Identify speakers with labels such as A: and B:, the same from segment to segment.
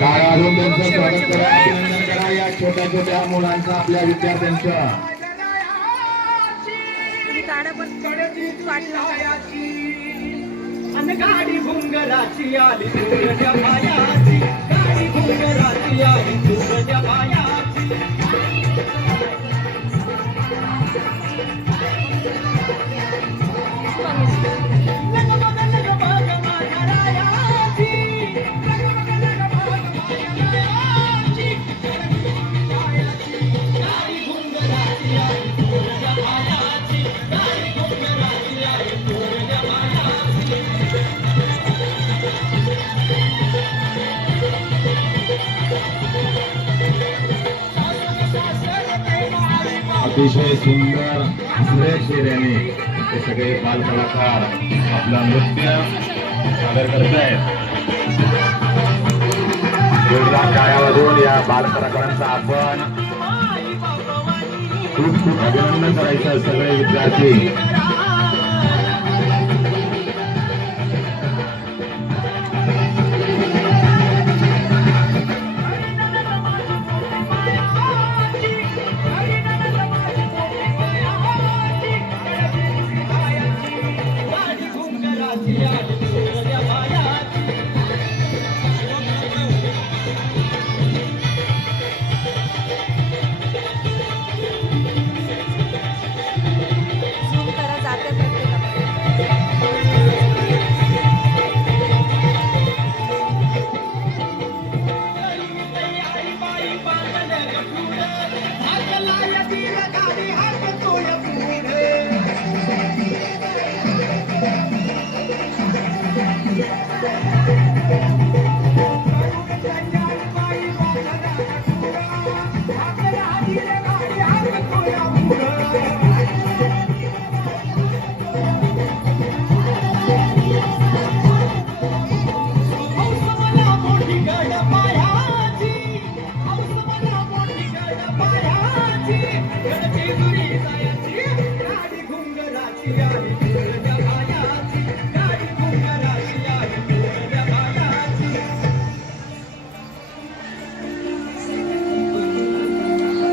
A: काळाडून त्यांचं स्वागत करा. अभिनंदन करा या छोट्या छोट्या मुलांचं आपल्या विद्यार्थ्यांचं
B: तुम्ही काढा पण पाठ लावा.
C: अन गाडी भुंगराची आली तुझ्या पायाची गाडी भुंगराची आली तुझ्या पायाची
A: अतिशय सुंदर फ्रेश हे सगळे बाल कलाकार आपलं नृत्य सादर करत आहेत. जोरदार या बाल कलाकारांचं आपण खूप खूप अभिनंदन करायचं सगळे विद्यार्थी.
B: Zoom करा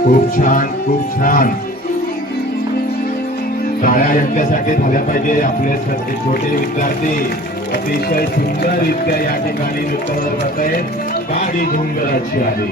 A: खूप छान खूप छान. शाळा यांच्यासाठी झाल्या पाहिजे आपले सगळे छोटे विद्यार्थी. अतिशय सुंदररित्या या ठिकाणी नृत्य करत आहेत गाडी घुंगराची आली